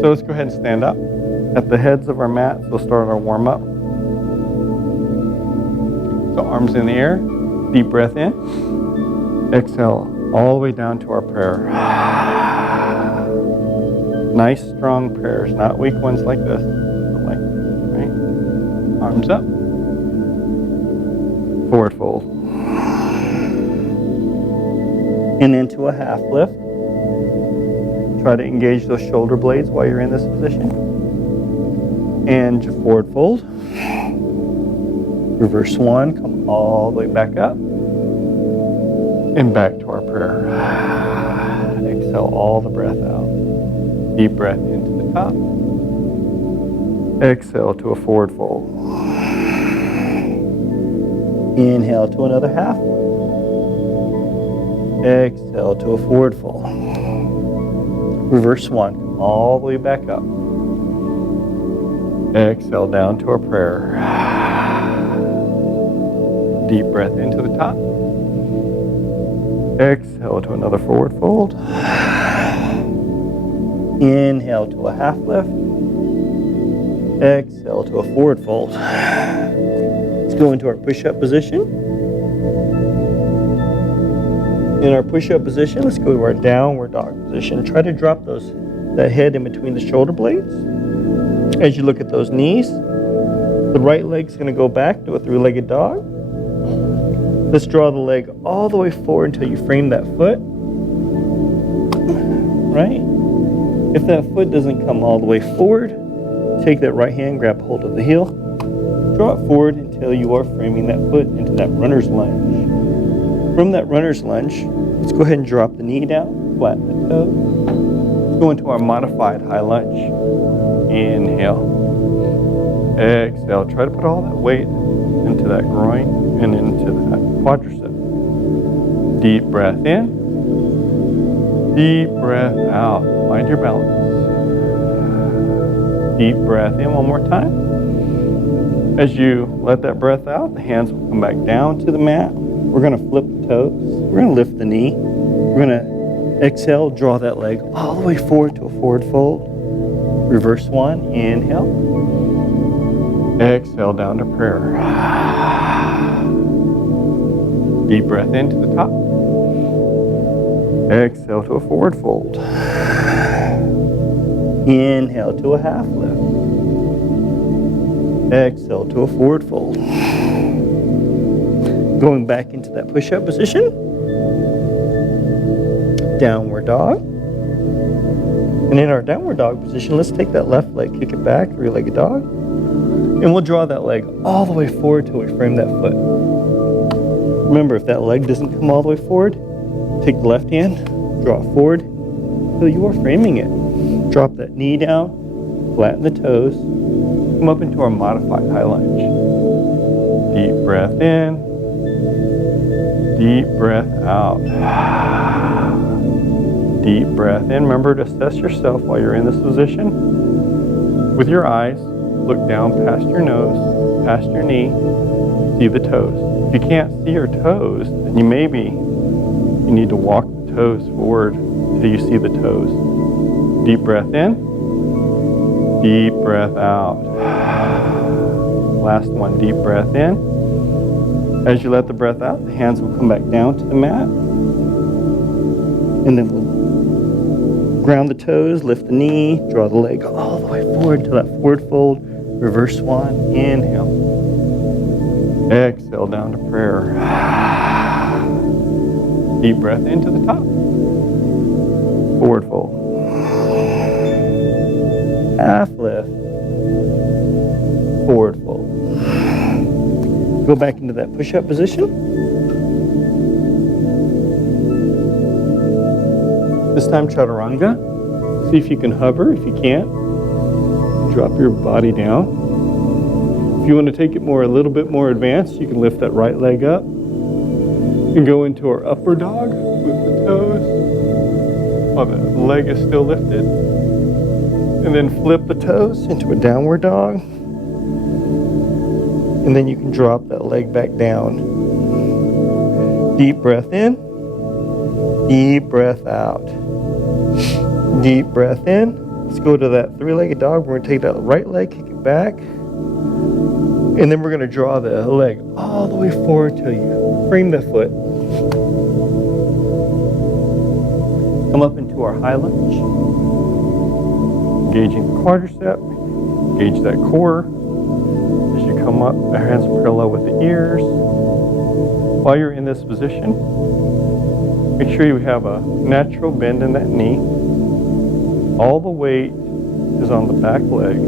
So let's go ahead and stand up. At the heads of our mats, we'll start our warm-up. So arms in the air, deep breath in. Exhale all the way down to our prayer. Nice, strong prayers, not weak ones like this, but like this, right? Arms up. Forward fold. And into a half lift. Try to engage those shoulder blades while you're in this position. And forward fold. Reverse one, come all the way back up. And back to our prayer. Exhale all the breath out. Deep breath into the top. Exhale to a forward fold. Inhale to another half. Exhale to a forward fold. Reverse one, come all the way back up. Exhale down to our prayer. Deep breath into the top. Exhale to another forward fold. Inhale to a half lift. Exhale to a forward fold. Let's go into our push-up position. In our push-up position, let's go to our downward dog position. Try to drop that head in between the shoulder blades. As you look at those knees, the right leg's going to go back to a three-legged dog. Let's draw the leg all the way forward until you frame that foot. Right? If that foot doesn't come all the way forward, take that right hand, grab hold of the heel, draw it forward until you are framing that foot into that runner's lunge. From that runner's lunge, let's go ahead and drop the knee down, flatten the toes. Let's go into our modified high lunge. Inhale. Exhale. Try to put all that weight into that groin and into that quadricep. Deep breath in. Deep breath out. Find your balance. Deep breath in one more time. As you let that breath out, the hands will come back down to the mat. We're going to flip the toes. We're going to lift the knee. We're going to exhale, draw that leg all the way forward to a forward fold. Reverse one, inhale. Exhale down to prayer. Deep breath into the top. Exhale to a forward fold. Inhale to a half lift. Exhale to a forward fold. Going back into that push-up position. Downward dog. And in our downward dog position, let's take that left leg, kick it back, three-legged dog. And we'll draw that leg all the way forward till we frame that foot. Remember, if that leg doesn't come all the way forward, take the left hand, draw it forward till you are framing it. Drop that knee down, flatten the toes, come up into our modified high lunge. Deep breath in, deep breath out. Deep breath in. Remember to assess yourself while you're in this position. With your eyes, look down past your nose, past your knee, see the toes. If you can't see your toes, then you need to walk the toes forward until you see the toes. Deep breath in, deep breath out. Last one, deep breath in. As you let the breath out, the hands will come back down to the mat. And then we'll ground the toes, lift the knee, draw the leg all the way forward to that forward fold. Reverse one, inhale. Exhale down to prayer. Deep breath into the top. Forward fold. Half lift. Forward fold. Go back into that push-up position. This time chaturanga. See if you can hover. If you can't, drop your body down. If you want to take it a little bit more advanced, you can lift that right leg up and go into our upper dog with the toes while the leg is still lifted. And then flip the toes into a downward dog. And then you can drop that leg back down. Deep breath in. Deep breath out. Deep breath in. Let's go to that three-legged dog. We're going to take that right leg, kick it back, and then we're going to draw the leg all the way forward till you frame the foot. Come up into our high lunge, engaging the quadricep, engage that core. As you come up, our hands are parallel with the ears. While you're in this position, make sure you have a natural bend in that knee. All the weight is on the back leg.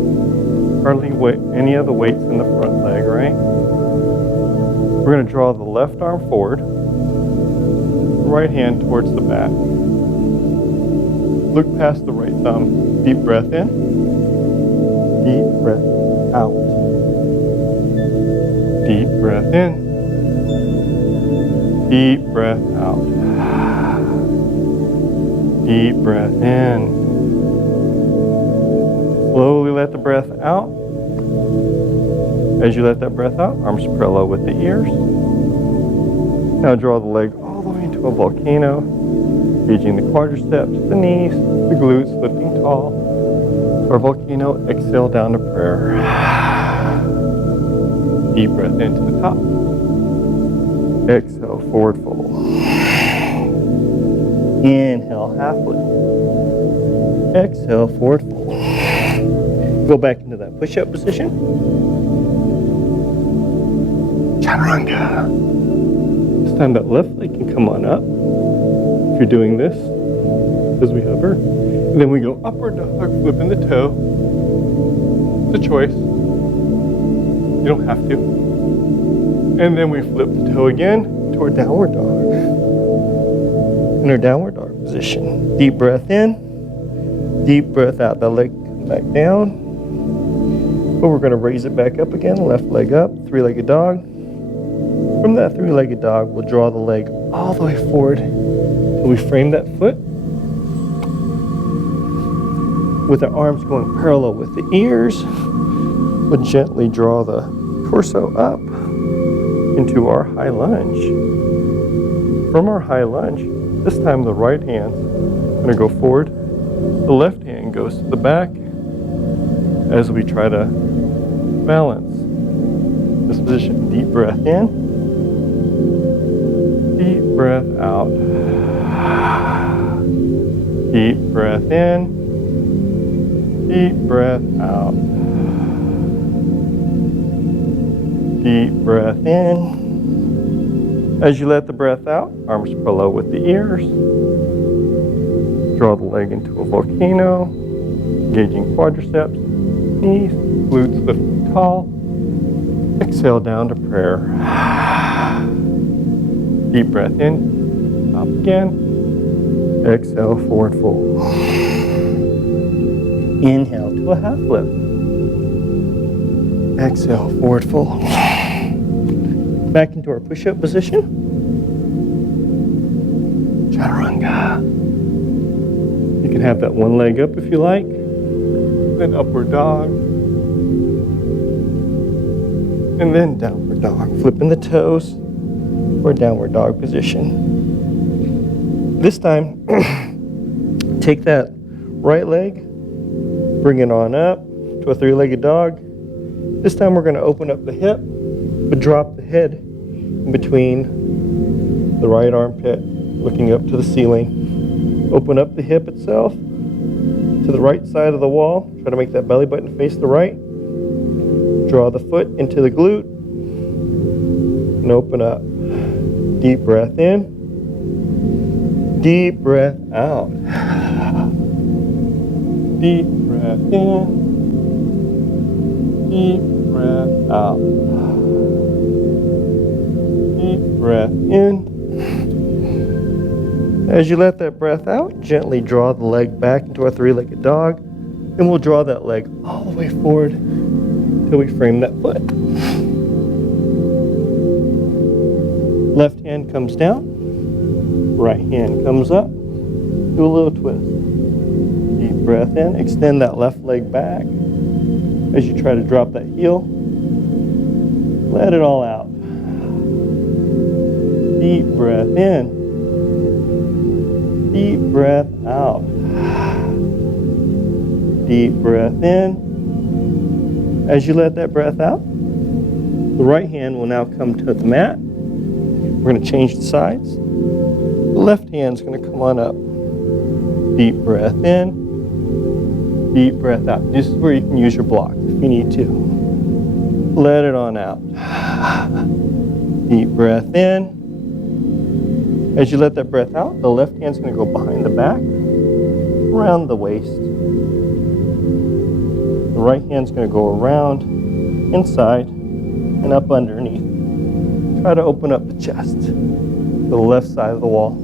Hardly any of the weight's in the front leg, right? We're going to draw the left arm forward, right hand towards the back. Look past the right thumb. Deep breath in. Deep breath out. Deep breath in. Deep breath out. Deep breath in. Slowly let the breath out. As you let that breath out, arms parallel with the ears. Now draw the leg all the way into a volcano, engaging the quadriceps, the knees, the glutes, lifting tall. Or volcano, exhale down to prayer. Deep breath into the top. Exhale, forward fold. Inhale, half lift. Exhale, forward fold. Go back into that push-up position. Chaturanga. This time that left leg can come on up. If you're doing this, as we hover. And then we go upward dog, flipping the toe. It's a choice. You don't have to. And then we flip the toe again to our downward dog. In our downward dog position. Deep breath in. Deep breath out. That leg come back down. But we're going to raise it back up again. Left leg up. Three-legged dog. From that three-legged dog, we'll draw the leg all the way forward till we frame that foot. With our arms going parallel with the ears, we'll gently draw the torso up into our high lunge. From our high lunge, this time the right hand's going to go forward. The left hand goes to the back as we try to balance this position. Deep breath in. Deep breath out. Deep breath in. Deep breath out. Deep breath in. As you let the breath out, arms parallel with the ears. Draw the leg into a volcano, engaging quadriceps, knees, glutes lifting tall. Exhale down to prayer. Deep breath in, up again. Exhale, forward fold. Inhale to a half lift. Exhale, forward fold. Back into our push-up position. Chaturanga. You can have that one leg up if you like. Then upward dog. And then downward dog. Flipping the toes for downward dog position. This time, take that right leg, bring it on up to a three-legged dog. This time we're going to open up the hip, but drop the head in between the right armpit, looking up to the ceiling. Open up the hip itself to the right side of the wall. Try to make that belly button face the right. Draw the foot into the glute and open up. Deep breath in. Deep breath out. Deep breath in. Deep breath out. Deep breath in. As you let that breath out, gently draw the leg back into our three-legged dog, and we'll draw that leg all the way forward until we frame that foot. Left hand comes down, right hand comes up, do a little twist. Deep breath in, extend that left leg back. As you try to drop that heel, let it all out. Deep breath in. Deep breath out. Deep breath in. As you let that breath out, the right hand will now come to the mat. We're going to change the sides. The left hand's going to come on up. Deep breath in. Deep breath out. This is where you can use your blocks if you need to. Let it on out. Deep breath in. As you let that breath out, the left hand's going to go behind the back, around the waist. The right hand's going to go around, inside, and up underneath. Try to open up the chest to the left side of the wall.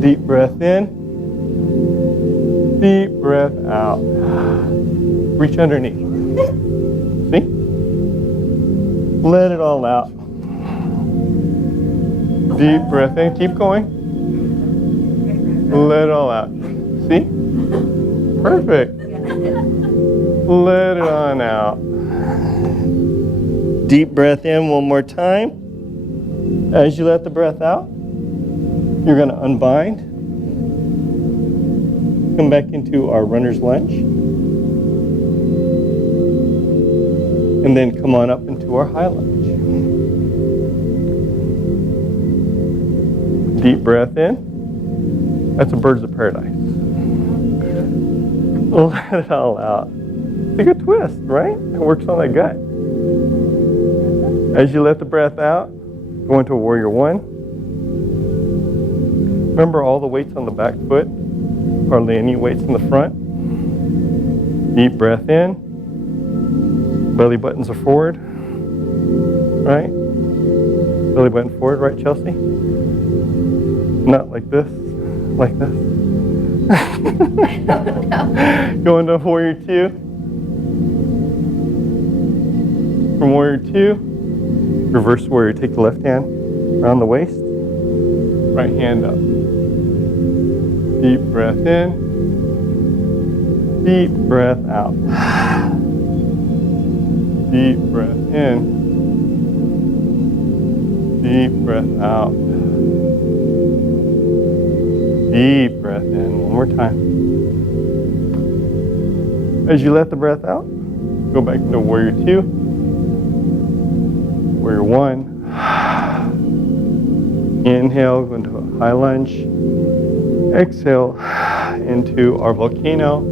Deep breath in. Deep breath out. Reach underneath. See? Let it all out. Deep breath in. Keep going. Let it all out. See? Perfect. Let it on out. Deep breath in one more time. As you let the breath out, you're going to unbind. Come back into our runner's lunge. And then come on up into our high lunge. Deep breath in. That's a birds of paradise. Let it all out. It's a good twist, right? It works on that gut. As you let the breath out, go into a warrior one. Remember, all the weights on the back foot are any weights in the front. Deep breath in. Belly buttons are forward. Right? Belly button forward, right, Chelsea? Not like this. Like this. Go into warrior two. From warrior two, reverse warrior. Take the left hand around the waist, right hand up. Deep breath in, deep breath out. Deep breath in, deep breath out. Deep breath in, one more time. As you let the breath out, go back into warrior two, warrior one. Inhale, go into a high lunge. Exhale into our volcano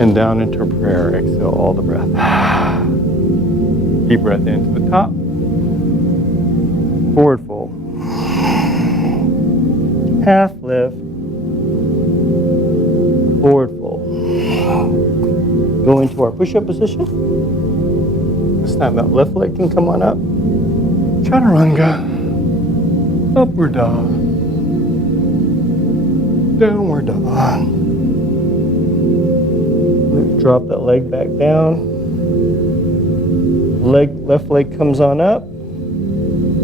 and down into a prayer. Exhale all the breath. Deep breath into the top. Forward fold. Half lift. Forward fold. Go into our push-up position. This time that left leg can come on up. Chaturanga. Upward dog. Downward dog. Drop that leg back down. Left leg comes on up.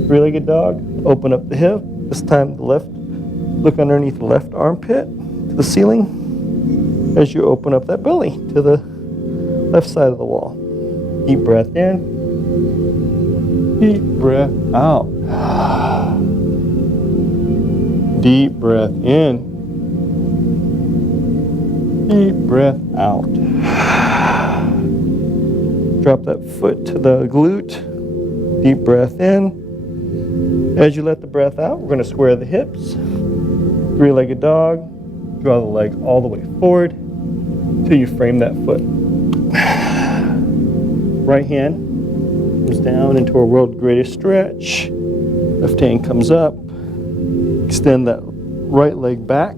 Three-legged dog. Open up the hip. This time the left. Look underneath the left armpit to the ceiling as you open up that belly to the left side of the wall. Deep breath in. Deep breath out. Deep breath in. Deep breath out. Drop that foot to the glute. Deep breath in. As you let the breath out, we're going to square the hips. Three-legged dog. Draw the leg all the way forward until you frame that foot. Right hand comes down into a world's greatest stretch. Left hand comes up. Extend that right leg back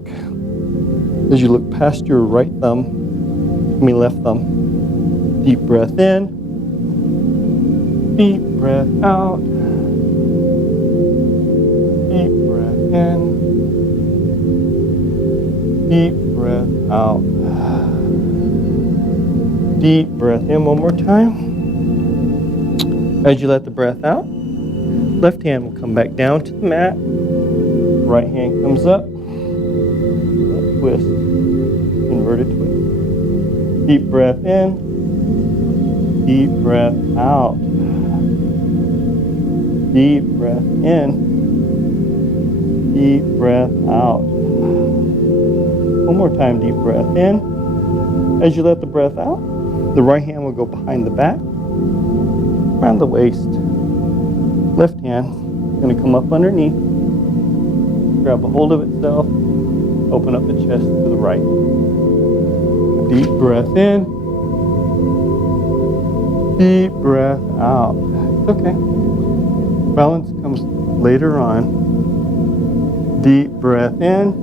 as you look past your right thumb, left thumb. Deep breath in. Deep breath out. Deep breath in. Deep breath out. Deep breath in one more time. As you let the breath out, left hand will come back down to the mat. Right hand comes up. Twist. Inverted twist. Deep breath in. Deep breath out. Deep breath in. Deep breath out. One more time, deep breath in. As you let the breath out, the right hand will go behind the back, around the waist. Left hand is going to come up underneath, grab a hold of itself, open up the chest to the right. Deep breath in, deep breath out. Okay. Balance comes later on. Deep breath in.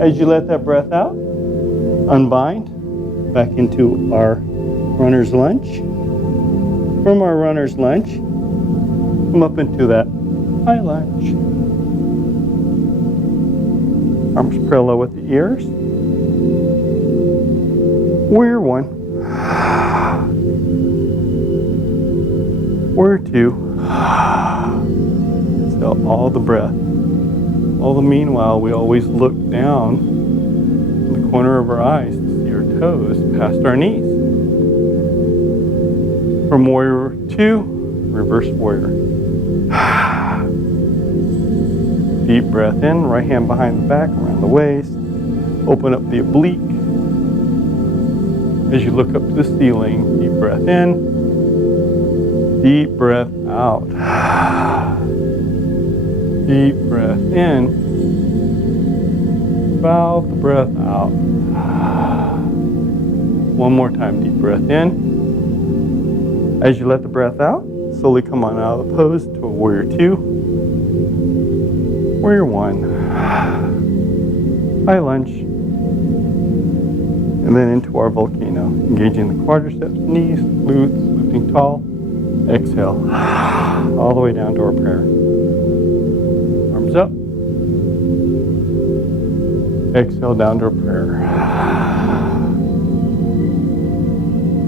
As you let that breath out, unbind back into our runner's lunge. From our runner's lunge, come up into that high lunge. Arms parallel with the ears. Warrior one. Warrior two. Exhale all the breath. All the meanwhile, we always look down in the corner of our eyes to see our toes past our knees. From warrior two, reverse warrior. Deep breath in, right hand behind the back, around the waist. Open up the oblique. As you look up to the ceiling, deep breath in, deep breath out. Deep breath in, valve the breath out. One more time, deep breath in. As you let the breath out, slowly come on out of the pose to a warrior two, warrior one, high lunge, and then into our volcano, engaging the quadriceps, knees, glutes, lifting tall. Exhale, all the way down to our prayer. Arms up. Exhale down to our prayer.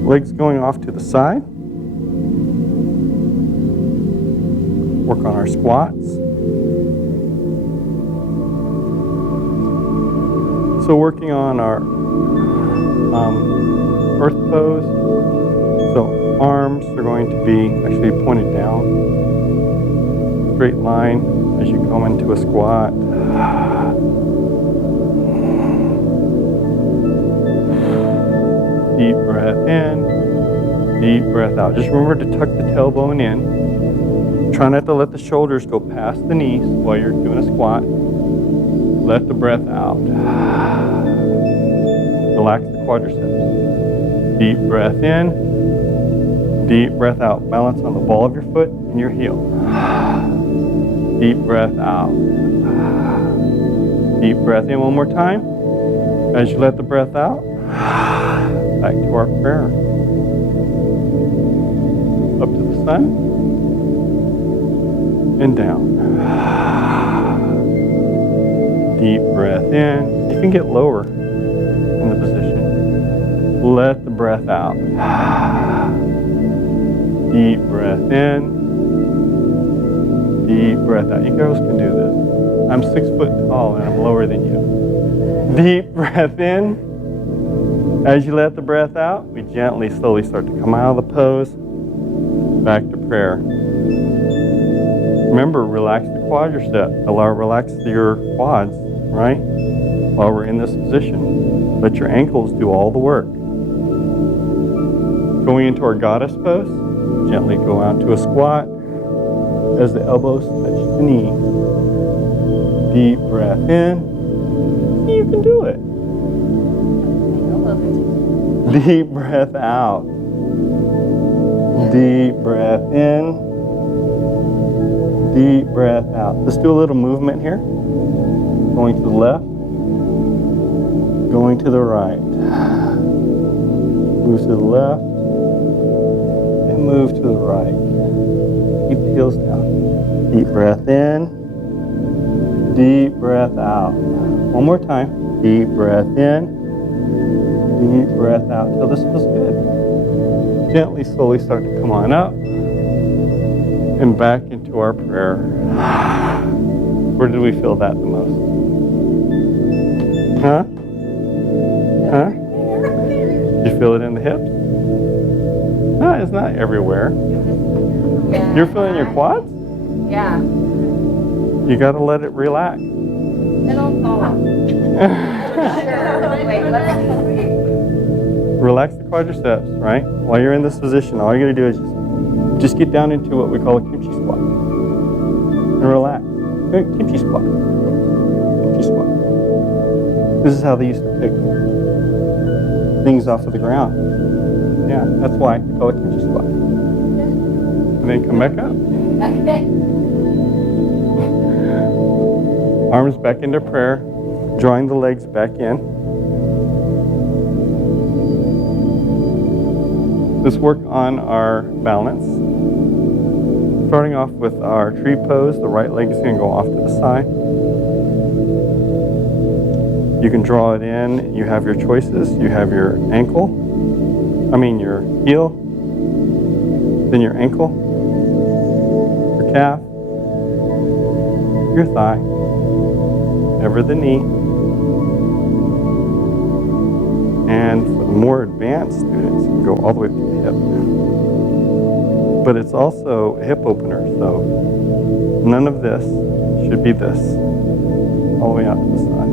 Legs going off to the side. Work on our squats. So working on our earth pose. So arms are going to be actually pointed down. Straight line as you come into a squat. Deep breath in, deep breath out. Just remember to tuck the tailbone in. Try not to let the shoulders go past the knees while you're doing a squat. Let the breath out. Relax the quadriceps. Deep breath in, deep breath out. Balance on the ball of your foot and your heel. Deep breath out. Deep breath in one more time. As you let the breath out, back to our prayer. Up to the sun and down. Deep breath in. You can get lower in the position. Let the breath out. Deep breath in. Deep breath out. You girls can do this. I'm 6 foot tall and I'm lower than you. Deep breath in. As you let the breath out, we gently, slowly start to come out of the pose. Back to prayer. Remember, relax the quadricep. Relax your quads, right? While we're in this position. Let your ankles do all the work. Going into our goddess pose, gently go out to a squat as the elbows touch the knee. Deep breath in. You can do it. Deep breath out. Deep breath in. Deep breath out. Let's do a little movement here. Going to the left. Going to the right. Move to the left. And move to the right. Keep the heels down. Deep breath in. Deep breath out. One more time. Deep breath in. Deep breath out till this feels good. Gently, slowly start to come on up and back into our prayer. Where did we feel that the most? Huh? Huh? You feel it in the hips? No, it's not everywhere. You're feeling your quads? Yeah. You got to let it relax. It'll fall off. Relax the quadriceps, right? While you're in this position, all you're going to do is just get down into what we call a kimchi squat. And relax. Kimchi squat. Kimchi squat. This is how they used to pick things off of the ground. Yeah, that's why we call it kimchi squat. And then come back up. Arms back into prayer, drawing the legs back in. Let's work on our balance. Starting off with our tree pose, the right leg is going to go off to the side. You can draw it in. You have your choices. You have your your heel, then your ankle, your calf, your thigh, never the knee. And for the more advanced students, you can go all the way to the hip. But it's also a hip opener, so none of this should be this, all the way out to the side.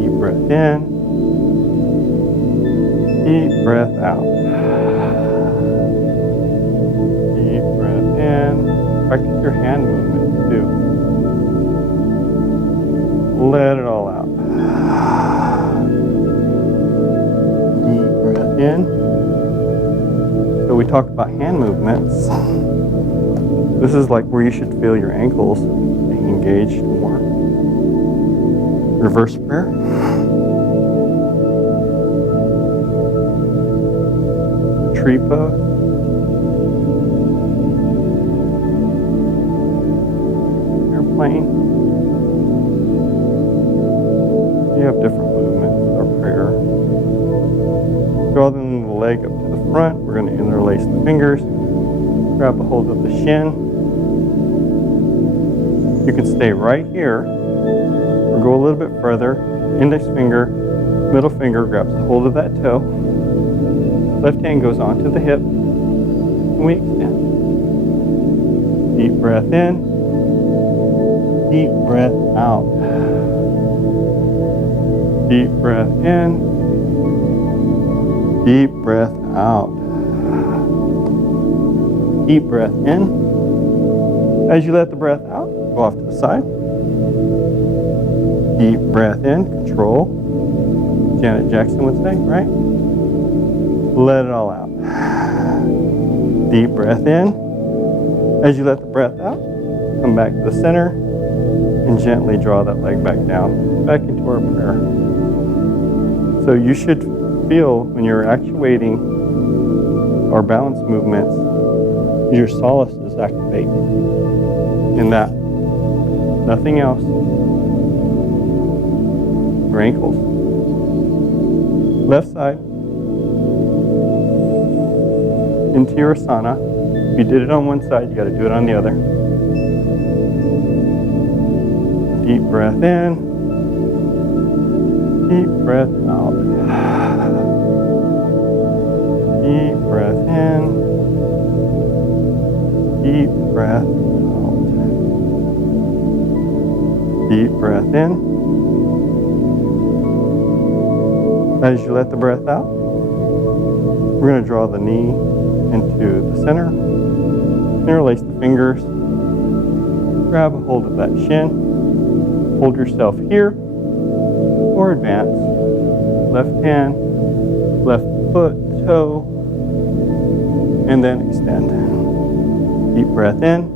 Deep breath in, deep breath out. Deep breath in. Practice your hand movement too. Let it all out. Deep breath in. So we talked about hand movements. This is like where you should feel your ankles being engaged more. Reverse prayer. Tree pose. Airplane. You have different movements or prayer. Draw the leg up to the front. We're going to interlace the fingers. Grab a hold of the shin. You can stay right here or go a little bit further. Index finger, middle finger grabs a hold of that toe. Left hand goes onto the hip. And we extend. Deep breath in. Deep breath out. Deep breath in. Deep breath out. Deep breath in. As you let the breath out, go off to the side. Deep breath in, control. Janet Jackson would say, right? Let it all out. Deep breath in. As you let the breath out, come back to the center and gently draw that leg back down, back into our prayer. So you should feel when you're actuating our balance movements, your solaces activate in that. Nothing else. Your ankles. Left side. Into your asana. If you did it on one side, you got to do it on the other. Deep breath in. Deep breath out. Deep breath in. Deep breath out. Deep breath in. As you let the breath out, we're going to draw the knee into the center. Interlace the fingers. Grab a hold of that shin. Hold yourself here or advance. Left hand, left foot, toe, and then extend. Deep breath in.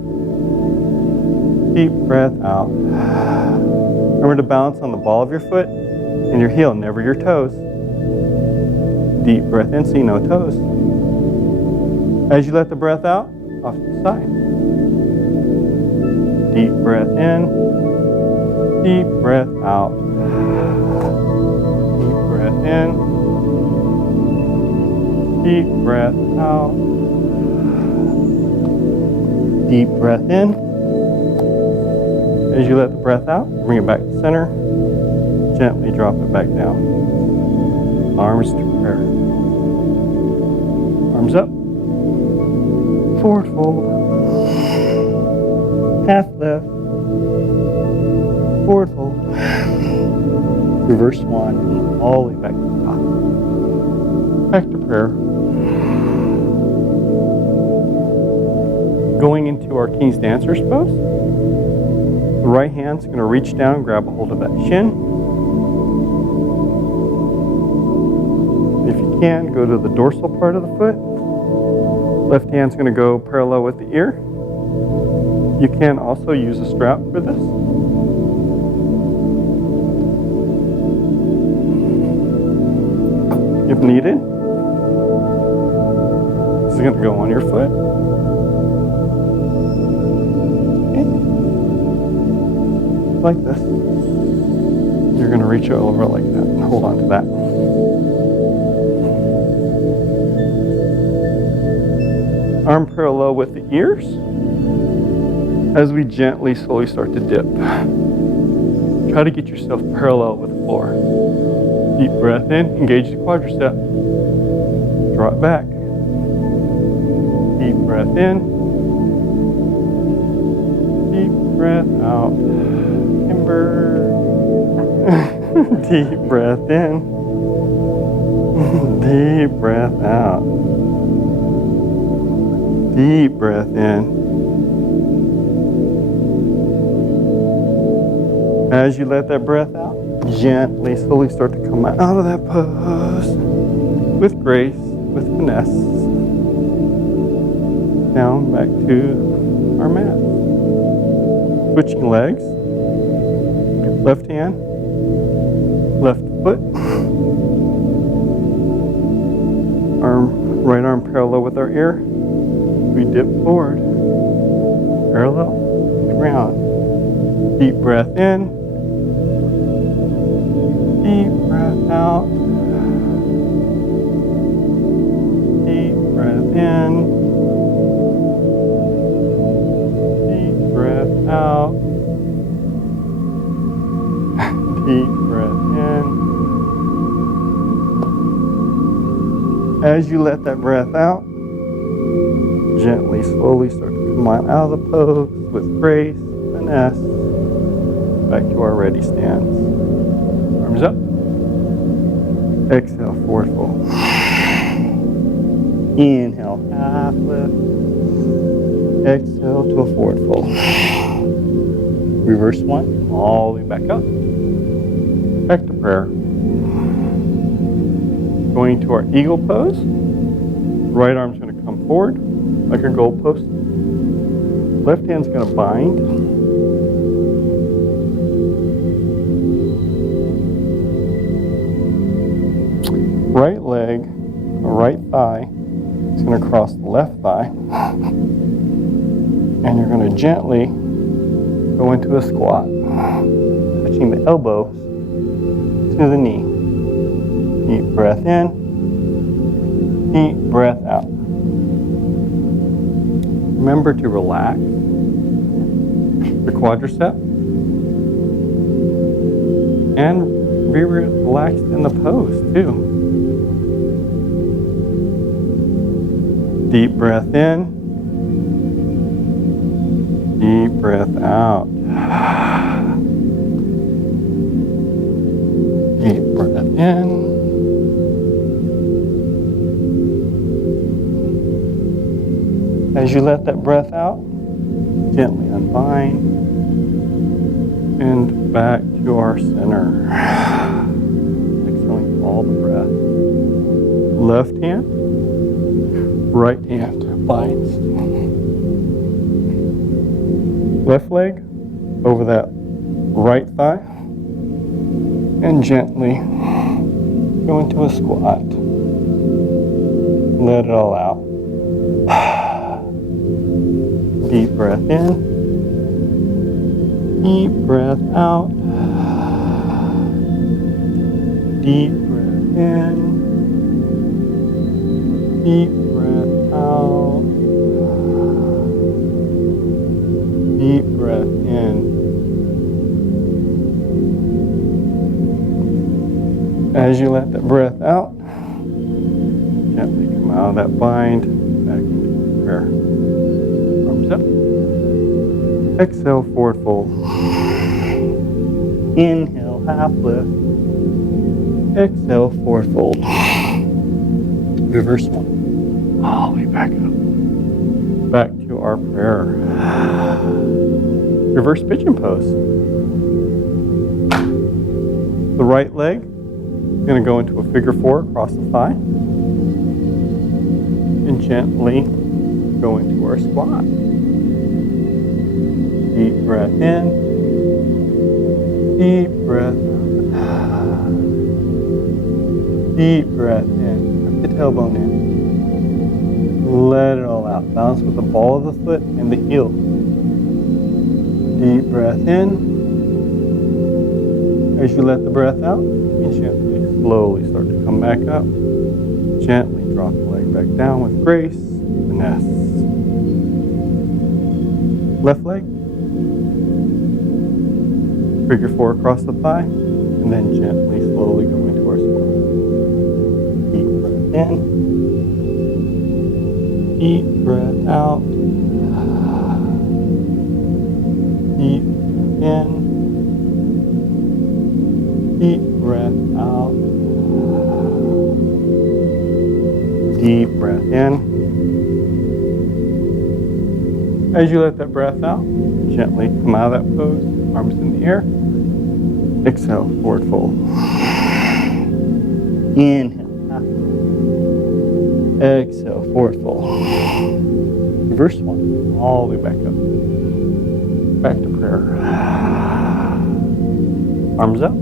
Deep breath out. Remember to balance on the ball of your foot and your heel, never your toes. Deep breath in, see no toes. As you let the breath out, off to the side. Deep breath in. Deep breath out. Deep breath in. Deep breath out. Deep breath in. As you let the breath out, bring it back to center. Gently drop it back down. Arms to prayer. Arms up. Forward fold. Half left, Forward fold. Reverse swan, and all the way back to the top. Back to prayer. Going into our King's Dancer's pose. The right hand's going to reach down, grab a hold of that shin. If you can, go to the dorsal part of the foot. Left hand's going to go parallel with the ear. You can also use a strap for this. If needed. This is going to go on your foot. Okay. Like this. You're going to reach over like that and hold on to that. Arm parallel with the ears as we gently, slowly start to dip. Try to get yourself parallel with the floor. Deep breath in, engage the quadricep. Draw it back. Deep breath in. Deep breath out. Timber. Deep breath in. Deep breath out. Deep breath in. As you let that breath out, gently, slowly start to come out of that pose with grace, with finesse. Down back to our mat. Switching legs. Left hand, left foot. Right arm parallel with our ear. We dip forward, parallel to the ground. Deep breath in, deep breath out, deep breath in, deep breath out, deep breath in. As you let that breath out, gently, slowly start to come out of the pose with grace, finesse, back to our ready stance. Arms up. Exhale, forward fold. Inhale, half lift. Exhale to a forward fold. Reverse one, all the way back up. Back to prayer. Going to our eagle pose. Right arm's going to come forward like a goalpost. Left hand's going to bind. Right leg, or right thigh, is going to cross the left thigh. And you're going to gently go into a squat, touching the elbows to the knee. Deep breath in, deep breath out. Remember to relax the quadricep and be relaxed in the pose too. Deep breath in, deep breath out. Deep breath in. As you let that breath out, gently unbind and back to our center. Exhaling all the breath. Left hand, right hand binds. Left leg over that right thigh and gently go into a squat. Let it all out. Deep breath in, deep breath out, deep breath in, deep breath out, deep breath in. As you let that breath out, gently come out of that bind, back into prayer. Arms up. Exhale, forward fold. Inhale, half lift. Exhale, forward fold. Reverse one. All the way back up. Back to our prayer. Reverse pigeon pose. The right leg is going to go into a figure four across the thigh. And gently go into our squat. Deep breath in. Deep breath out. Deep breath in. Tuck the tailbone in. Let it all out. Balance with the ball of the foot and the heel. Deep breath in. As you let the breath out, you gently, slowly start to come back up. Gently drop the leg back down with grace, finesse. Left leg. Figure four across the thigh, and then gently, slowly go into our squat. Deep breath in. Deep breath out. Deep breath in. Deep breath out. Deep breath in. As you let that breath out, gently come out of that pose, arms in the air. Exhale, forward fold. Inhale, half fold. Exhale, forward fold. Reverse one, all the way back up. Back to prayer. Arms up.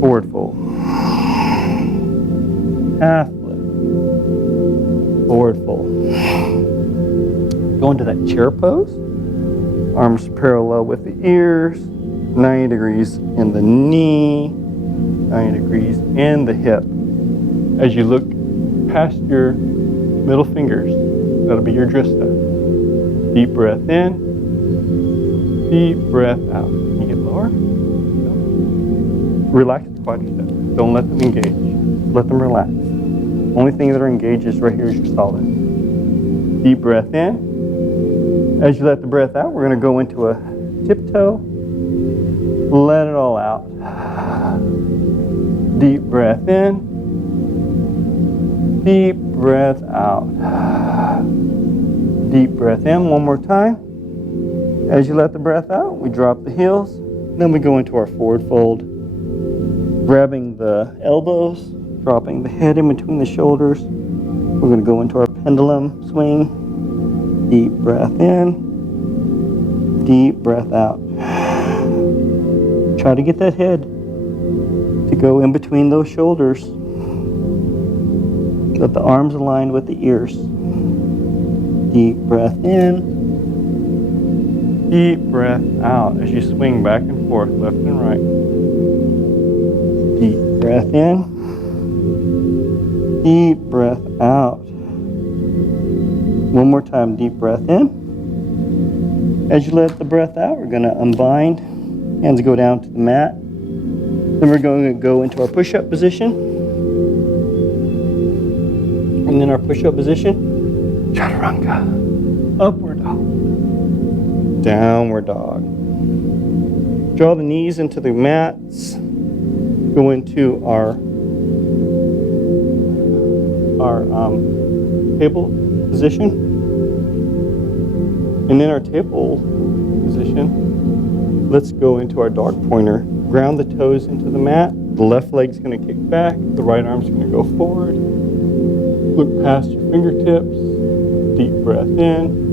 Forward fold. Half lift. Forward fold. Go into that chair pose. Arms parallel with the ears. 90 degrees in the knee. 90 degrees in the hip. As you look past your middle fingers, that'll be your drista. Deep breath in. Deep breath out. Can you get lower? Relax the quadriceps. Don't let them engage. Let them relax. Only thing that are engaged is right here is your solid. Deep breath in. As you let the breath out, we're going to go into a tiptoe. Let it all out. Deep breath in. Deep breath out. Deep breath in one more time. As you let the breath out, we drop the heels. Then we go into our forward fold. Grabbing the elbows, dropping the head in between the shoulders. We're going to go into our pendulum swing. Deep breath in. Deep breath out. Try to get that head to go in between those shoulders. Let the arms align with the ears. Deep breath in. Deep breath out as you swing back and forth, left and right. Deep breath in. Deep breath out. One more time, deep breath in. As you let the breath out, we're going to unbind. Hands go down to the mat. Then we're going to go into our push-up position. And then our push-up position, chaturanga. Upward dog. Downward dog. Draw the knees into the mats. Go into our table position. And in our table position, let's go into our dog pointer. Ground the toes into the mat. The left leg's going to kick back. The right arm's going to go forward. Look past your fingertips. Deep breath in.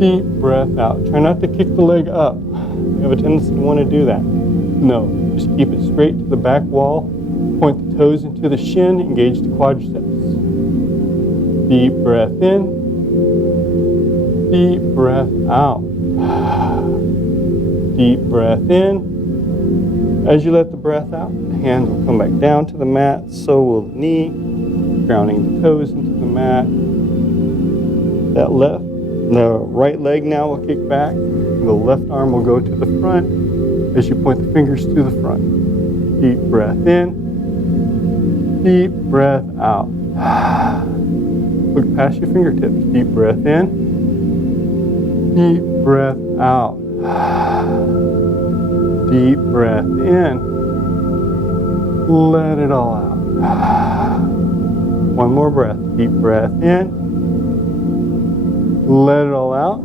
Deep breath out. Try not to kick the leg up. You have a tendency to want to do that. No, just keep it straight to the back wall. Point the toes into the shin. Engage the quadriceps. Deep breath in. Deep breath out. Deep breath in. As you let the breath out, the hands will come back down to the mat. So will the knee. Grounding the toes into the mat. The right leg now will kick back. The left arm will go to the front as you point the fingers to the front. Deep breath in. Deep breath out. Look past your fingertips. Deep breath in. Deep breath out. Deep breath in. Let it all out. One more breath. Deep breath in. Let it all out.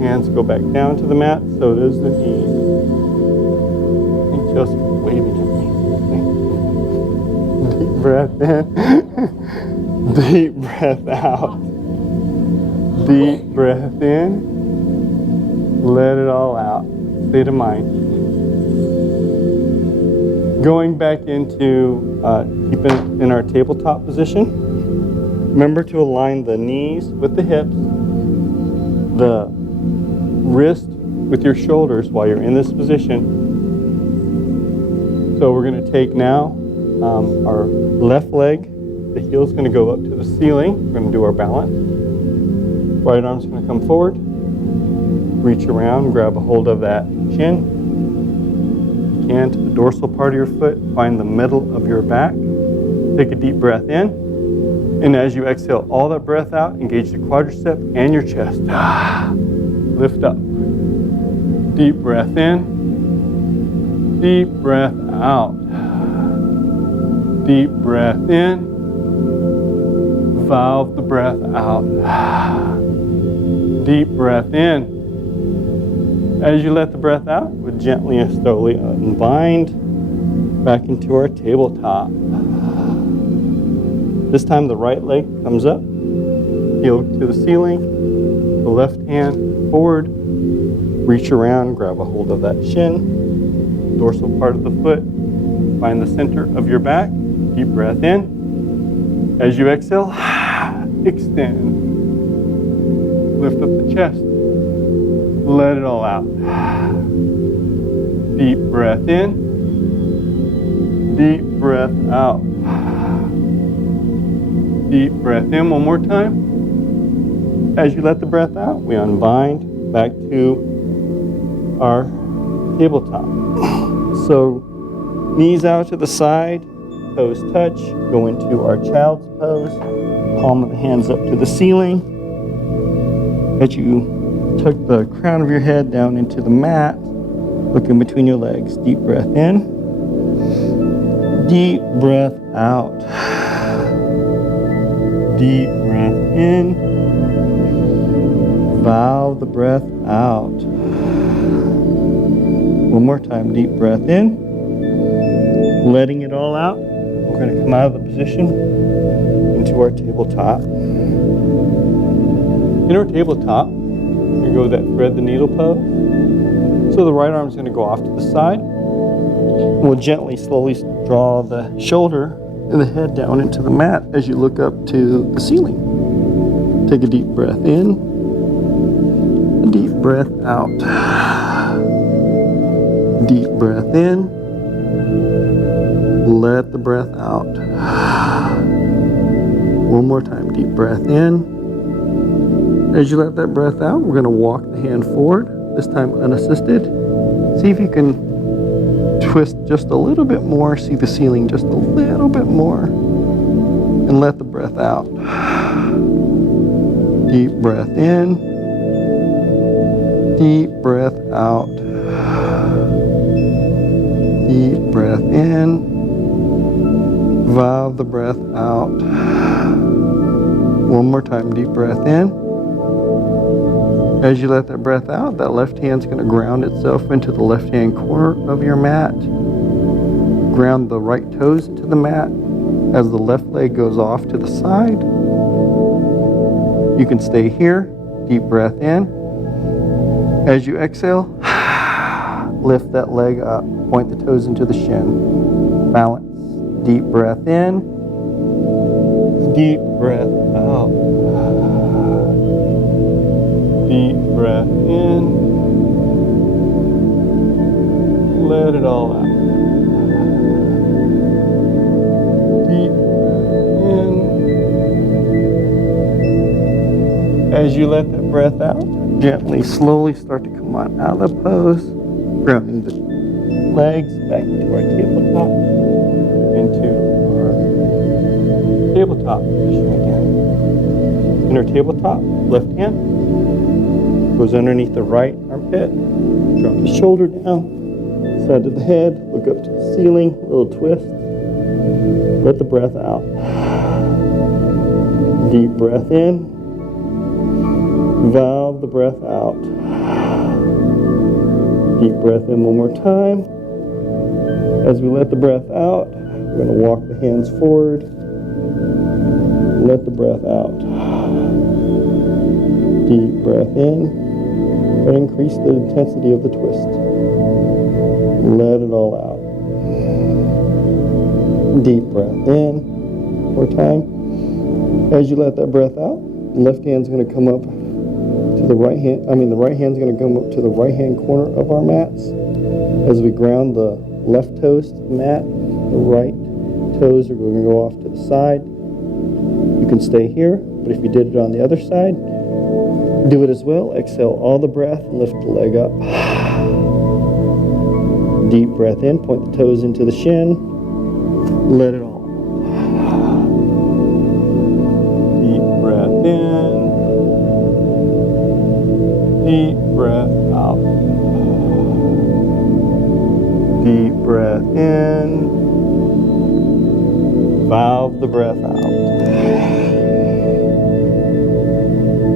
Hands go back down to the mat. So does the knees. I think Chelsea's waving at me. Deep breath in. Deep breath out. Deep breath in. Let it all out. State of mind. Going back into keeping in our tabletop position. Remember to align the knees with the hips, the wrist with your shoulders while you're in this position. So we're going to take now our left leg. The heel's going to go up to the ceiling. We're going to do our balance. Right arm's going to come forward. Reach around, grab a hold of that chin. You can to the dorsal part of your foot. Find the middle of your back. Take a deep breath in. And as you exhale all that breath out, engage the quadricep and your chest. Lift up. Deep breath in. Deep breath out. Deep breath in. Valve the breath out. Deep breath in. As you let the breath out, we gently and slowly unbind back into our tabletop. This time the right leg comes up, heel to the ceiling, the left hand forward, reach around, grab a hold of that shin, dorsal part of the foot, find the center of your back, deep breath in. As you exhale, extend. Lift up the chest. Let it all out. Deep breath in. Deep breath out. Deep breath in one more time. As you let the breath out, we unbind back to our tabletop. So knees out to the side, toes touch, go into our child's pose, palm of the hands up to the ceiling. As you tuck the crown of your head down into the mat, look in between your legs. Deep breath in. Deep breath out. Deep breath in. Valve the breath out. One more time. Deep breath in. Letting it all out. We're going to come out of the position into our tabletop. In our tabletop, we go that thread the needle pose. So the right arm is going to go off to the side. We'll gently, slowly draw the shoulder and the head down into the mat as you look up to the ceiling. Take a deep breath in, a deep breath out. Deep breath in, let the breath out. One more time, deep breath in. As you let that breath out, we're going to walk the hand forward, this time unassisted. See if you can twist just a little bit more, see the ceiling just a little bit more, and let the breath out. Deep breath in, deep breath out. Deep breath in, valve the breath out. One more time, deep breath in. As you let that breath out, that left hand's going to ground itself into the left-hand corner of your mat. Ground the right toes into the mat as the left leg goes off to the side. You can stay here. Deep breath in. As you exhale, lift that leg up. Point the toes into the shin. Balance. Deep breath in. Deep breath out. Deep breath in. Let it all out. Deep breath in. As you let that breath out, gently, slowly start to come on out of the pose. Grounding the legs back into our tabletop. Into our tabletop position again. In our tabletop, left hand. Goes underneath the right armpit. Drop the shoulder down, side of the head, look up to the ceiling, a little twist. Let the breath out. Deep breath in. Valve the breath out. Deep breath in one more time. As we let the breath out, we're going to walk the hands forward. Let the breath out. Deep breath in. But increase the intensity of the twist. Let it all out. Deep breath in. One more time. As you let that breath out, the left hand's going to come up to the right hand. The right hand's going to come up to the right hand corner of our mats. As we ground the left toes to the mat, the right toes are going to go off to the side. You can stay here, but if you did it on the other side, do it as well. Exhale all the breath and lift the leg up. Deep breath in, point the toes into the shin. Let it all. Deep breath in. Deep breath out. Deep breath in. Valve the breath out.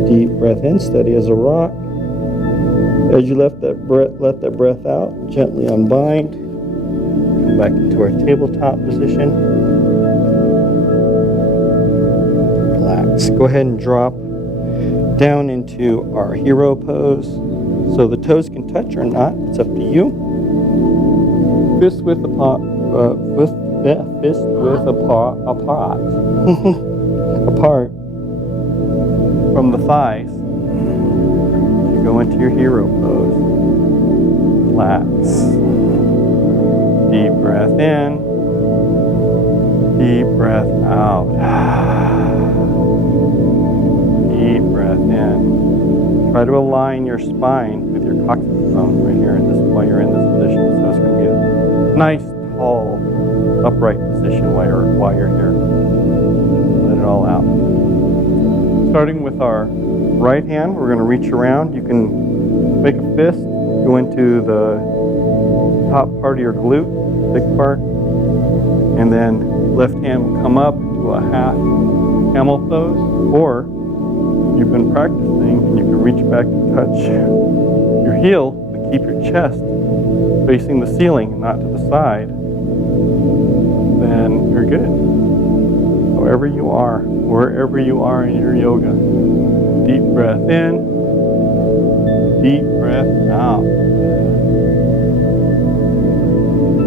Deep breath in, steady as a rock. As you let that breath out, gently unbind. Come back into our tabletop position. Relax. Go ahead and drop down into our hero pose. So the toes can touch or not. It's up to you. Fist width apart. Apart from the thighs. You go into your hero pose. Relax. Deep breath in. Deep breath out. Deep breath in. Try to align your spine with your coccyx bone right here while you're in this position. So it's going to be a nice, tall, upright position while you're here. Let it all out. Starting with our right hand, we're going to reach around. You can make a fist, go into the top part of your glute, thick part, and then left hand will come up into a half camel pose, or you've been practicing and you can reach back and touch your heel, but keep your chest facing the ceiling and not to the side, then you're good. However you are, wherever you are in your yoga. Deep breath in, deep breath out.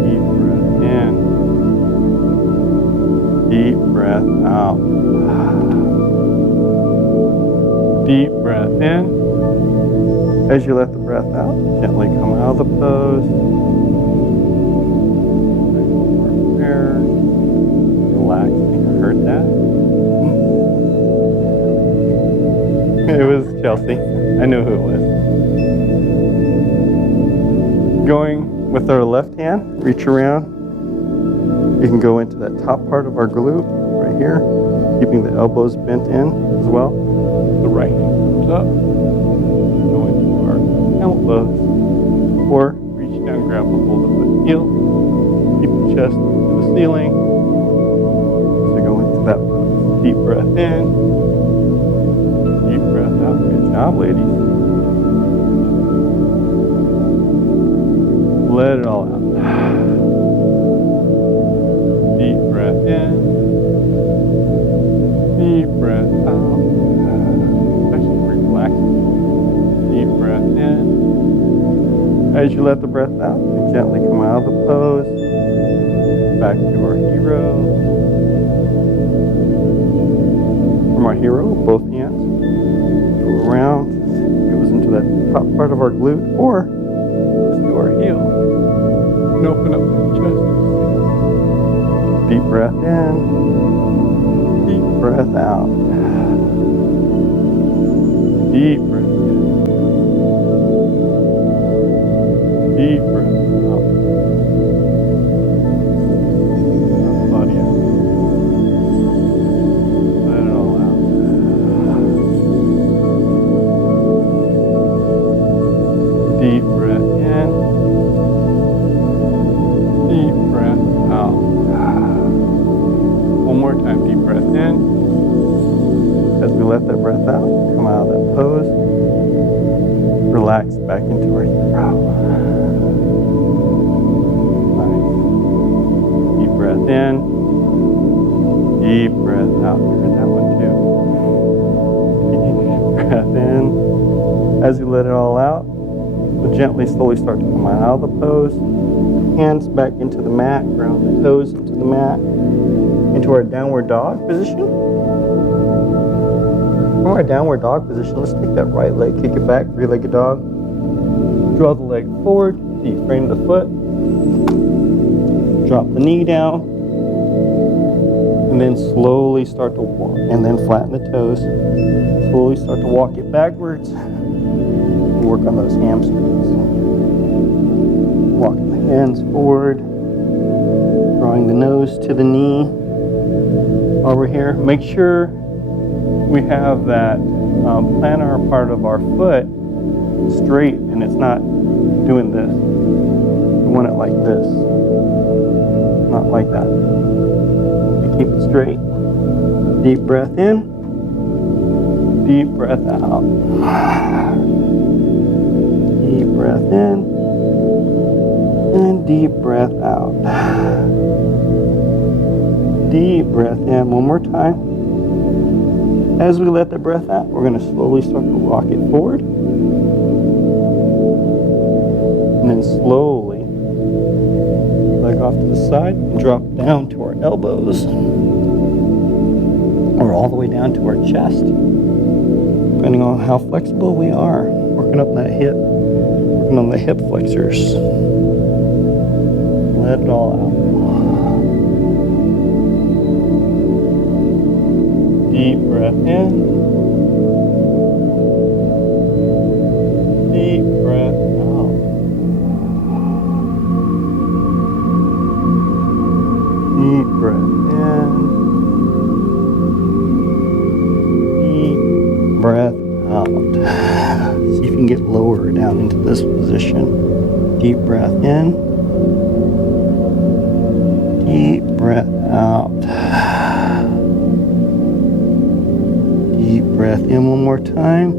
Deep breath in, deep breath out. Deep breath in. As you let the breath out, gently come out of the pose. There. Relax. I think I heard that. It was Chelsea. I knew who it was. Going with our left hand, reach around. You can go into that top part of our glute right here, keeping the elbows bent in as well. The right hand comes up. Go into our camel pose. Or reach down, grab a hold of the heel. Keep the chest to the ceiling. So go into that pose. Deep breath in. Deep breath out. Good job, ladies. Let it all out. Deep breath in. Deep breath out. Actually, relax. Deep breath in. As you let the breath out, you gently come out of the pose. Back to our hero. From our hero, both hands. Go around. Goes into that top part of our glute, or just to our heel. And open up the chest. Deep breath in. Deep breath out. Deep breath in. Deep breath out. Body out. Let it all out. breath in. Deep breath out. You heard that one too. Deep breath in. As you let it all out, we'll gently, slowly start to come out of the pose. Hands back into the mat, ground the toes into the mat, into our downward dog position. From our downward dog position, let's take that right leg, kick it back, three-legged dog. Draw the leg forward, frame the foot. Drop the knee down. And then slowly start to walk, and then flatten the toes. Slowly start to walk it backwards. Work on those hamstrings. Walking the hands forward, drawing the nose to the knee. While we're here, make sure we have that plantar part of our foot straight and it's not doing this. We want it like this, not like that. Keep it straight. Deep breath in. Deep breath out. Deep breath in. And deep breath out. Deep breath in. One more time. As we let the breath out, we're going to slowly start to rock it forward. And then slowly leg off to the side and drop down to our elbows. Or all the way down to our chest. Depending on how flexible we are. Working up that hip. Working on the hip flexors. Let it all out. Deep breath in. Deep breath out. Deep breath in. Deep breath out. See if you can get lower down into this position. Deep breath in. Deep breath out. Deep breath in one more time.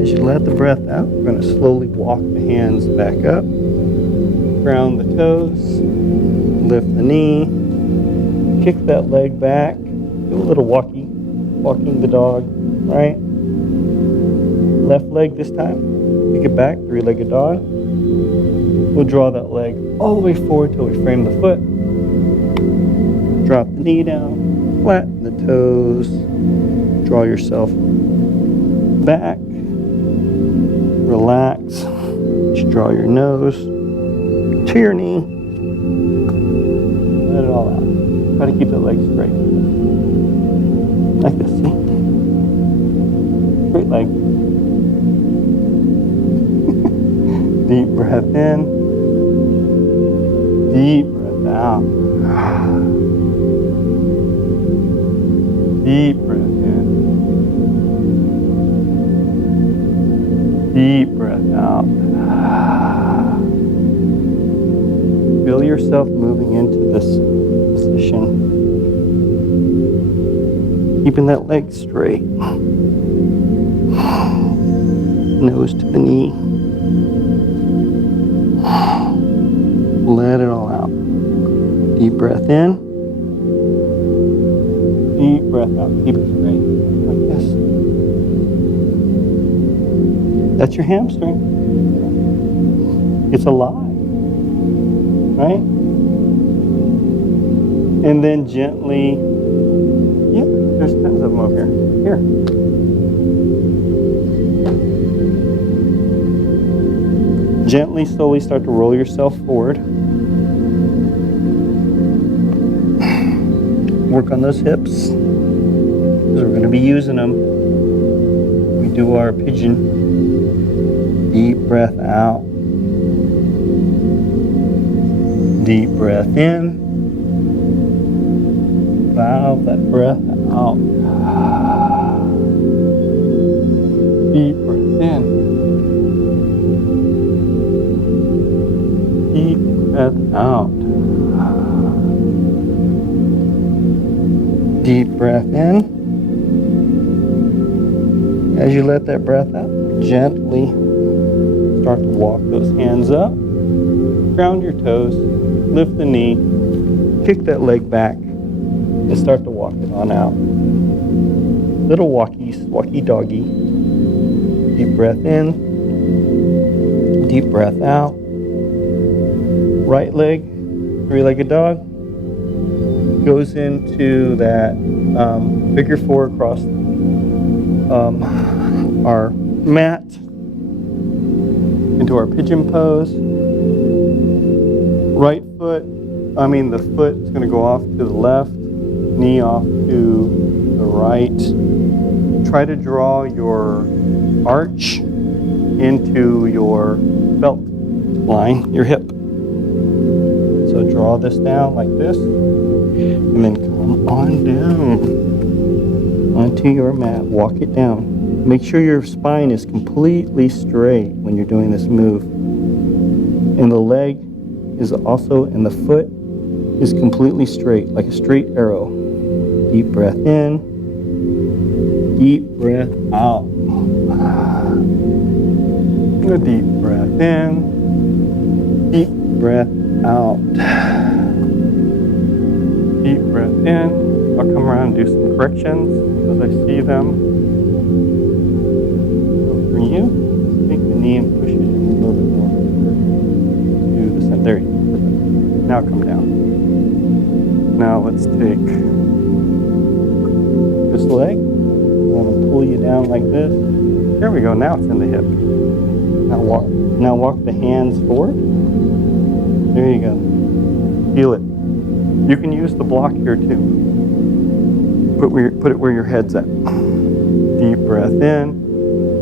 As you let the breath out, we're going to slowly walk the hands back up. Ground the toes. Lift the knee. Kick that leg back. Do a little walking the dog, right? Left leg this time. Kick it back, three-legged dog. We'll draw that leg all the way forward till we frame the foot. Drop the knee down. Flatten the toes. Draw yourself back. Relax. Just draw your nose to your knee. Let it all out. Try to keep that leg straight. Like this, see? Straight leg. Deep breath in. Deep breath out. Deep breath in. Deep breath out. Feel yourself moving into this position. Keeping that leg straight. Nose to the knee. Let it all out. Deep breath in. Deep breath out. Keep it straight. Like this. That's your hamstring. It's alive. Right? And then gently, yeah, there's tons of them over here. Here. Gently, slowly start to roll yourself forward. Work on those hips, because we're going to be using them. We do our pigeon. Deep breath out. Deep breath in. Valve that breath out. Deep breath in. Deep breath out. Deep breath in. As you let that breath out, gently start to walk those hands up. Ground your toes. Lift the knee. Kick that leg back and start to walk it on out. Little walkie doggy. Deep breath in, deep breath out. Right leg, three-legged dog, goes into that figure four across our mat, into our pigeon pose. The foot is going to go off to the left, knee off to the right. Try to draw your arch into your belt line, your hip. So draw this down like this, and then come on down onto your mat. Walk it down. Make sure your spine is completely straight when you're doing this move. And the leg is also, and the foot is completely straight, like a straight arrow. Deep breath in, deep breath out. A deep breath in, deep breath out. Deep breath in. I'll come around and do some corrections as I see them. So for you, take the knee and push it in a little bit more. Do the center. There you go. Perfect. Now come down. Now let's take this leg. I'm going to pull you down like this. There we go. Now it's in the hip. Now walk the hands forward. There you go. Feel it. You can use the block here too. Put it where your head's at. Deep breath in,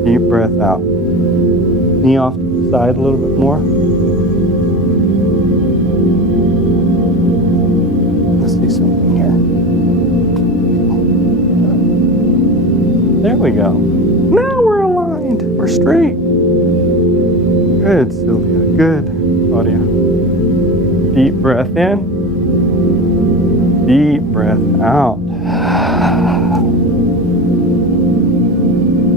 deep breath out. Knee off to the side a little bit more. Let's see something here. There we go. Now we're aligned. We're straight. Good, Sylvia. Good, Claudia. Deep breath in. Deep breath out.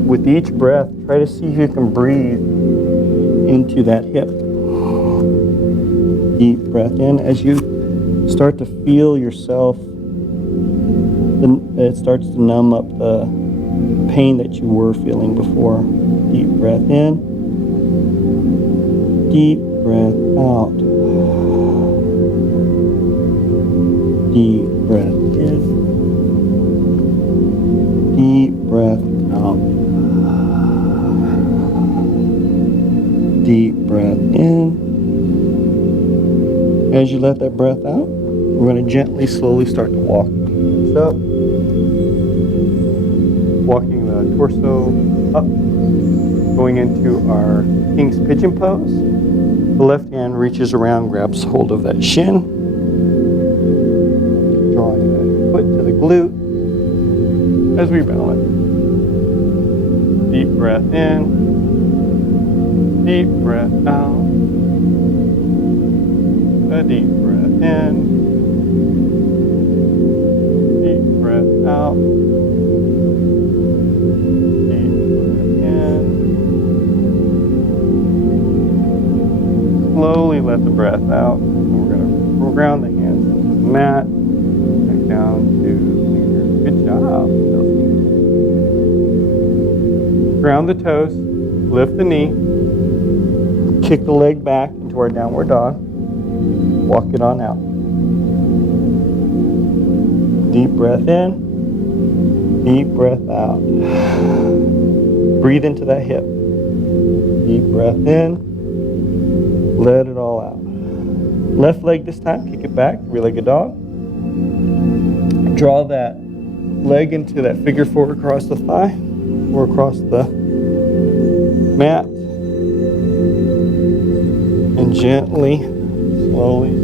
With each breath, try to see if you can breathe into that hip. Deep breath in. As you start to feel yourself, it starts to numb up the pain that you were feeling before. Deep breath in. Deep breath out. Deep breath in. Deep breath out. Deep breath in. As you let that breath out, we're going to gently, slowly start to walk this up. Walking the torso up, going into our King's Pigeon pose. The left hand reaches around, grabs hold of that shin, drawing the foot to the glute as we balance. Deep breath in, deep breath out, a deep breath in, deep breath out, deep breath in. Slowly let the breath out. We're going to ground the hands into the mat, back down to fingers. Good job, Chelsea. Ground the toes, lift the knee, kick the leg back into our downward dog, walk it on out. Deep breath in, deep breath out. Breathe into that hip. Deep breath in, let it all out. Left leg this time, kick it back, three-legged dog. Draw that leg into that figure four across the thigh or across the mat. And gently, slowly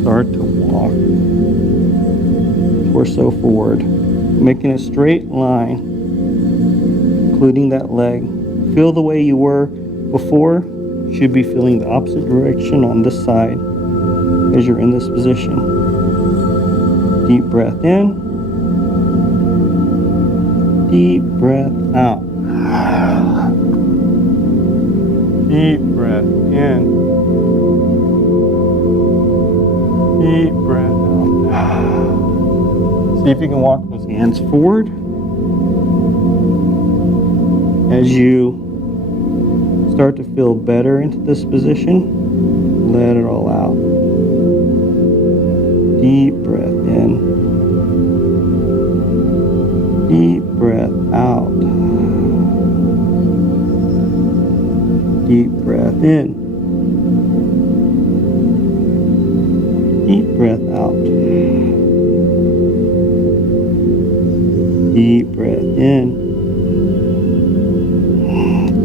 start to walk. Torso forward. Making a straight line, including that leg. Feel the way you were before. Should be feeling the opposite direction on this side as you're in this position. Deep breath in. Deep breath out. Deep breath in. Deep breath out. See if you can walk those hands forward. As you start to feel better into this position, let it all out. Deep breath in. Deep breath out. Deep breath in. Deep breath out. Deep breath in.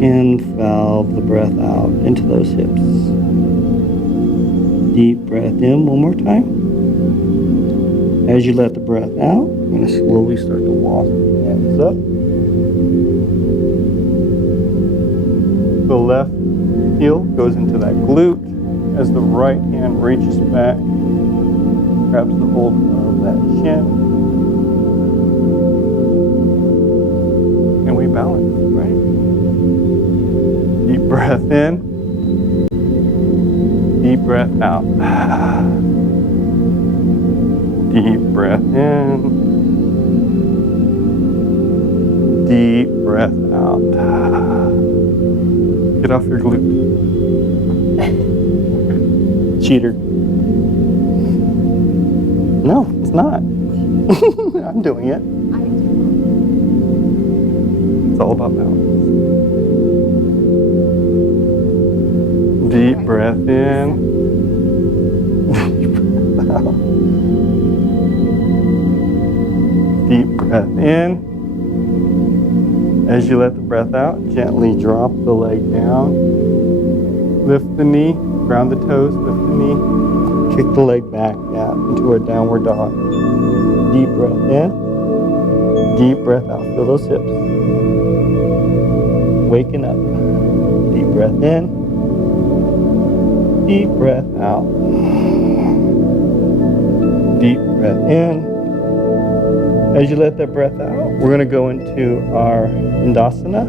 And valve the breath out into those hips. Deep breath in one more time. As you let the breath out, I'm going to slowly start to walk the hands up. The left heel goes into that glute as the right hand reaches back, grabs the hold of that shin, and we balance, right? Deep breath in, deep breath out. Deep breath in, deep breath out. Get off your glute. Cheater. No, it's not. I'm doing it. It's all about balance. Deep breath in, deep breath out. Deep breath in. As you let the breath out, gently drop the leg down. Lift the knee, ground the toes, lift the knee. Kick the leg back into a downward dog. Deep breath in. Deep breath out. Feel those hips. Waking up. Deep breath in. Deep breath out. Deep breath in. As you let that breath out, we're going to go into our Vinyasa.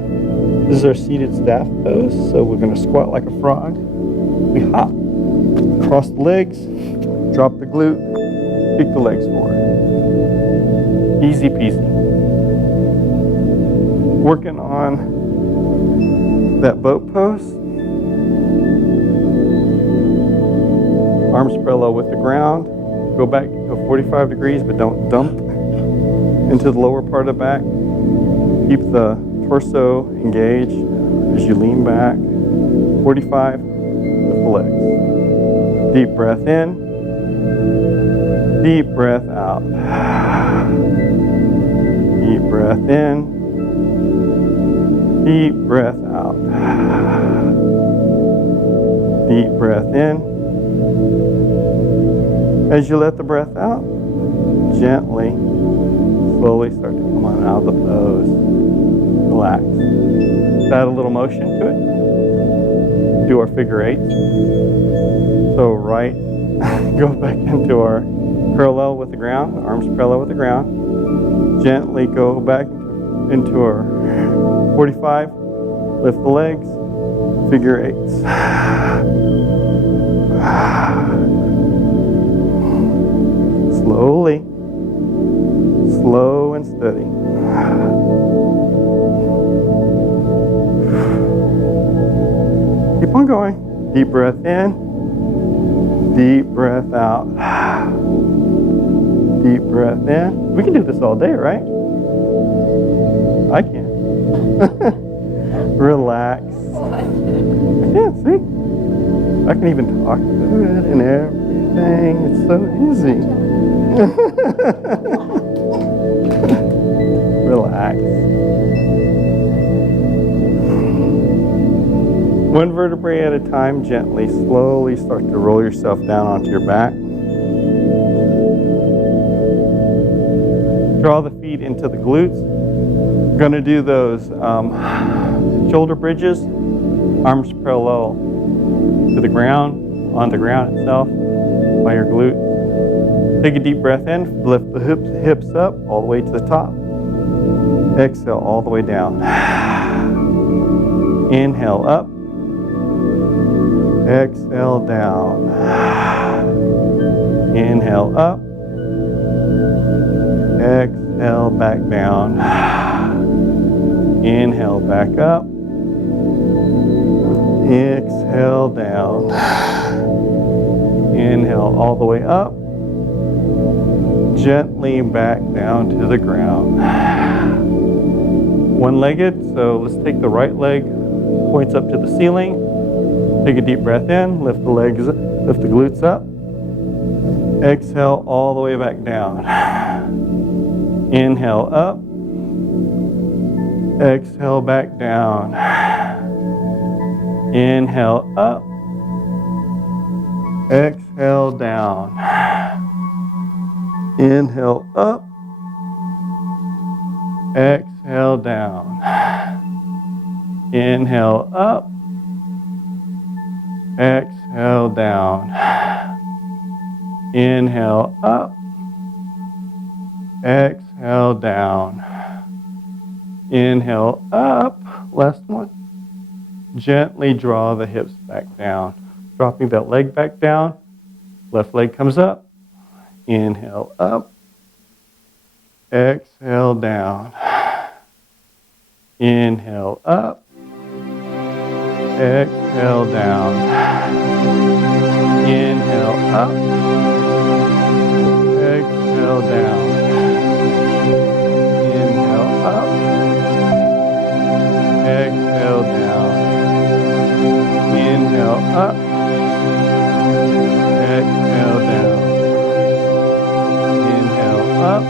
This is our seated staff pose. So we're going to squat like a frog. We hop, cross the legs, drop the glute, kick the legs forward. Easy peasy. Working on that boat pose. Arms parallel with the ground. Go back to 45 degrees, but don't dump into the lower part of the back. Keep the torso engaged as you lean back. 45, lift the legs. Deep breath in. Deep breath out. Deep breath in. Deep breath out. Deep breath in. As you let the breath out, gently, slowly start to come on out of the pose. Relax. Add a little motion to it. Do our figure eights. So right, go back into our parallel with the ground, arms parallel with the ground. Gently go back into our 45. Lift the legs. Figure eights. Slowly. Slow and steady. Keep on going. Deep breath in. Deep breath out. Deep breath in. We can do this all day, right? I can. Relax. Yeah, see? I can even talk to it and everything. It's so easy. Relax. One vertebrae at a time, gently, slowly start to roll yourself down onto your back. Draw the feet into the glutes. We're going to do those shoulder bridges, arms parallel to the ground, on the ground itself, by your glutes. Take a deep breath in, lift the hips up all the way to the top. Exhale all the way down. Inhale up. Exhale down. Inhale up. Exhale back down. Inhale back up. Exhale down. Inhale all the way up. Gently back down to the ground. One-legged, so let's take the right leg, points up to the ceiling. Take a deep breath in, lift the legs, lift the glutes up. Exhale all the way back down. Inhale up. Exhale back down. Inhale up. Exhale down. Inhale up. Exhale down. Inhale up. Exhale down. Inhale up. Exhale down. Inhale up. Last one. Gently draw the hips back down. Dropping that leg back down. Left leg comes up. Inhale up. Exhale down. Inhale up. Exhale down. Inhale up. Exhale down. Inhale up. Exhale down. Inhale up. Exhale down. Inhale up.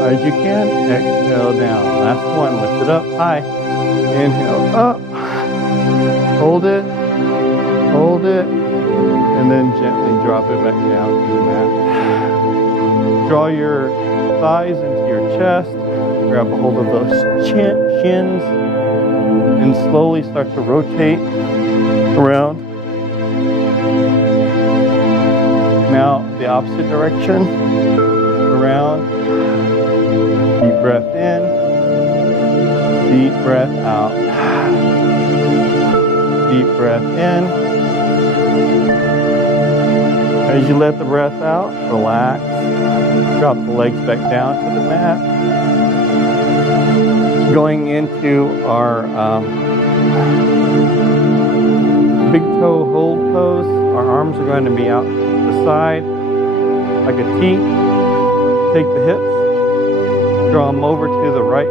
High as you can. Exhale down. Last one. Lift it up high. Inhale up. Hold it. Hold it. And then gently drop it back down to the mat. Draw your thighs into your chest. Grab a hold of those shins. And slowly start to rotate around. Now the opposite direction. Around. Deep breath in. Deep breath out. Deep breath in. As you let the breath out, relax. Drop the legs back down to the mat. Going into our big toe hold pose. Our arms are going to be out to the side like a T. Take the hips, draw them over to the right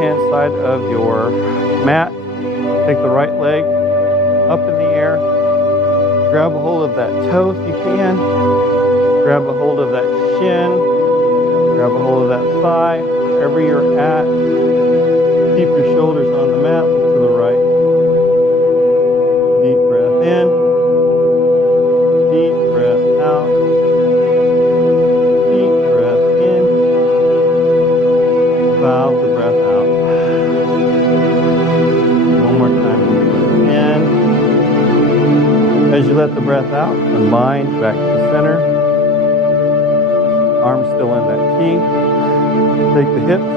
hand side of your mat. Take the right leg up in the air. Grab a hold of that toe if you can. Grab a hold of that shin. Grab a hold of that thigh. Wherever you're at, keep your shoulders on the mat, look to the right. Deep breath in. Deep breath out. Deep breath in. Valve the breath out. One more time. In. As you let the breath out, unbind back to the center. Arms still in that T. Take the hips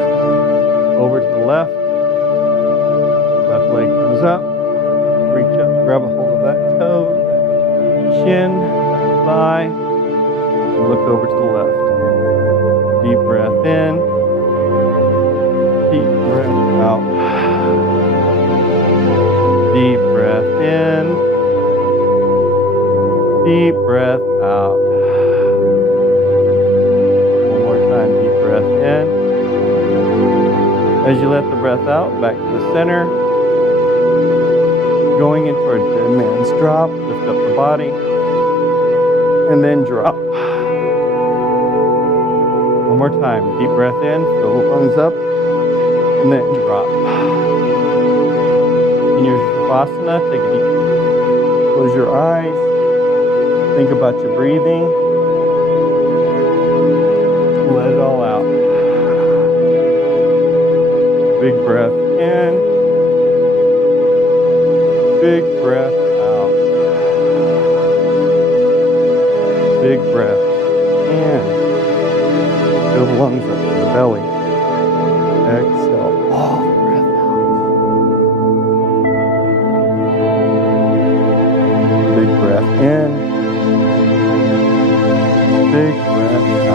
over to the left. Left leg comes up. Reach up, grab a hold of that toe, that shin, that thigh. And look over to the left. Deep breath in. Deep breath out. Deep breath in. Deep breath out. One more time, deep breath in. As you let the breath out, back to the center. Going into our dead man's drop, lift up the body, and then drop. One more time, deep breath in, fill the lungs up, and then drop. In your Shavasana, take a deep breath. Close your eyes. Think about your breathing. Let it all out. Big breath in. Big breath out. Big breath in. Fill the lungs up to the belly. Exhale all the breath out. Big breath in. Big breath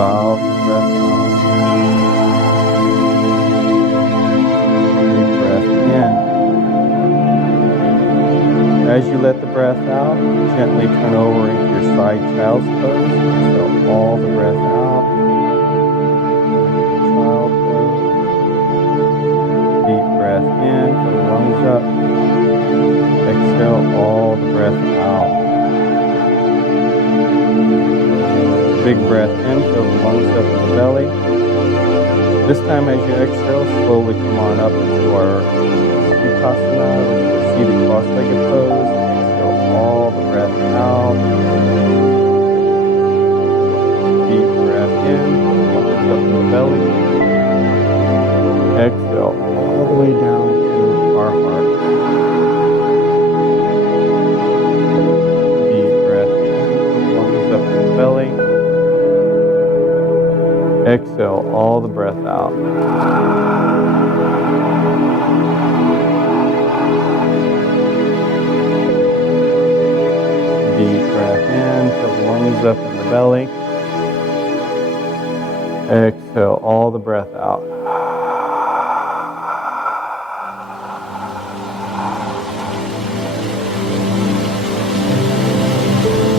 Valve the breath out. Big breath in. As you let the breath out, gently turn over into your side child's pose. Exhale all the breath out. Child pose. Deep breath in, fill the lungs up. Exhale all the breath out. Big breath in, fill the lungs up in the belly. This time as you exhale, slowly come on up into our Vinyasa, which is a seated cross-legged pose. Exhale all the breath out. Deep breath in, fill the lungs up in the belly. Exhale all the way down to our heart. Deep breath in, fill the lungs up in the belly. Exhale all the breath out. Deep breath in, fill the lungs up in the belly. Exhale all the breath out.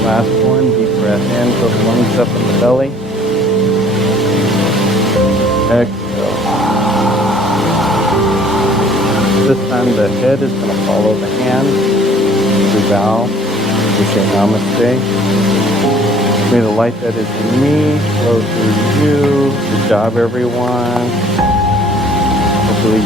Last one, deep breath in, fill the lungs up in the belly. Exhale. This time the head is going to follow the hands. We bow. We say namaste. May the light that is in me flow through you. Good job, everyone. Hopefully